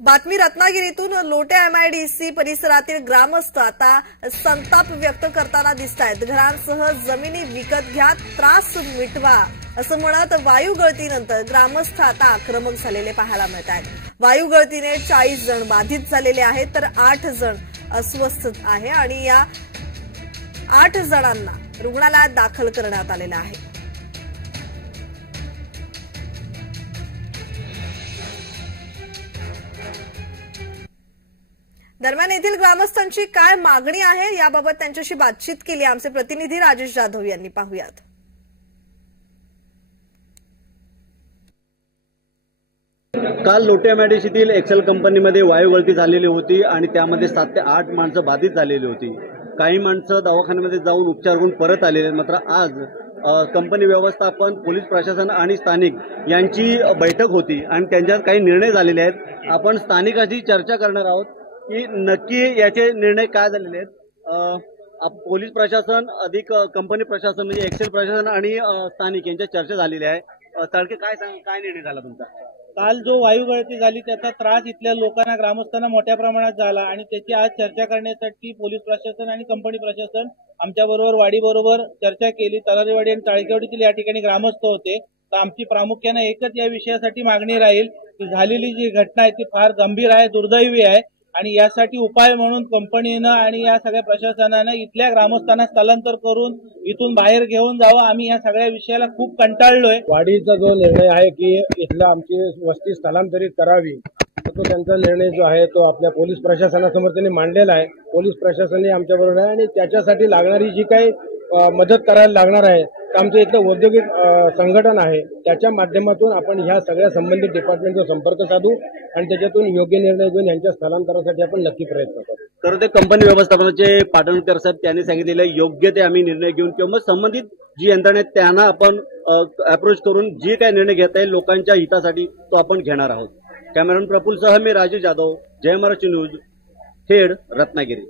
बातमी रत्नागिरीतून लोटे एमआयडीसी परिसरातील ग्रामस्थ आता संताप व्यक्त करताना दिसतायत। घरांसह जमिनी विकत घ्या, त्रास मिटवा असं म्हणत वायू गळतीनंतर ग्रामस्थ आता आक्रमक झालेले पाहायला मिळत आहेत। वायू गळतीने 40 जण बाधित झालेले आहेत तर 8 जण अस्वस्थ आहे आणि या 8 जणांना रुग्णालयात दाखल करण्यात आलेलं आहे। दरम्यान येथील ग्रामस्थांची काय मागणी आहे याबाबत त्यांच्याशी बातचीत केली आमचे प्रतिनिधी राजेश जाधव यांनी। पाहूयात। काल लोटे एमआयडीसीतील एक्सेल कंपनीमध्ये वायू गळती झालेली होती आणि त्यामध्ये 7 ते 8 माणसं बाधित झालेली होती। काही माणसं दवाखान्यामध्ये जाऊन उपचार करून परत आलेले। मात्र आज कंपनी व्यवस्थापन, पोलीस प्रशासन आणि स्थानिक यांची बैठक होती आणि त्यांच्यात काही निर्णय झालेले आहेत। आपण स्थानिकाशी चर्चा करणार आहोत की नक्की याचे निर्णय काय झालेले आहेत। पोलीस प्रशासन अधिक कंपनी प्रशासन म्हणजे एक्सेल प्रशासन आणि स्थानिक यांच्या चर्चा झालेली आहे। तडके काय निर्णय झाला तुमचा? काल जो वायू गळती झाली त्याचा त्रास इथल्या लोकांना, ग्रामस्थांना मोठ्या प्रमाणात झाला आणि त्याची आज चर्चा करण्यासाठी पोलीस प्रशासन आणि कंपनी प्रशासन आमच्याबरोबर वाडीबरोबर चर्चा केली। तलारीवाडी आणि चाळकेवाडीतील या ठिकाणी ग्रामस्थ होते। तर आमची प्रामुख्याने एकच या विषयासाठी मागणी राहील की झालेली जी घटना आहे ती फार गंभीर आहे, दुर्दैवी आहे आणि यासाठी उपाय म्हणून कंपनीनं आणि या सगळ्या प्रशासनानं इथल्या ग्रामस्थांना स्थलांतर करून इथून बाहेर घेऊन जावं। आम्ही या सगळ्या विषयाला खूप कंटाळलोय। वाडीचा जो निर्णय आहे की इथला आमची वस्ती स्थलांतरित करावी, तो त्यांचा निर्णय जो आहे तो आपल्या पोलीस प्रशासनासमोर त्यांनी मांडलेला आहे। पोलीस प्रशासनही आमच्या बरोबर आहे आणि त्याच्यासाठी लागणारी जी काही मदत करायला लागणार आहे तर आमचं इथलं औद्योगिक संघटन आहे त्याच्या माध्यमातून आपण ह्या सगळ्या संबंधित डिपार्टमेंटचा संपर्क साधू आणि त्याच्यातून योग्य निर्णय घेऊन यांच्या स्थलांतरासाठी आपण नक्की प्रयत्न करू। तर ते कंपनी व्यवस्थापनाचे पाटणकर साहेब त्यांनी सांगितलेलं योग्य ते आम्ही निर्णय घेऊन किंवा संबंधित जी यंत्रणा आहेत त्यांना आपण अप्रोच करून जे काही निर्णय घेता येईल लोकांच्या हितासाठी तो आपण घेणार आहोत। कॅमेरामन प्रफुल्ल सह मी राजेश जाधव, जय महाराष्ट्र न्यूज, खेड, रत्नागिरी।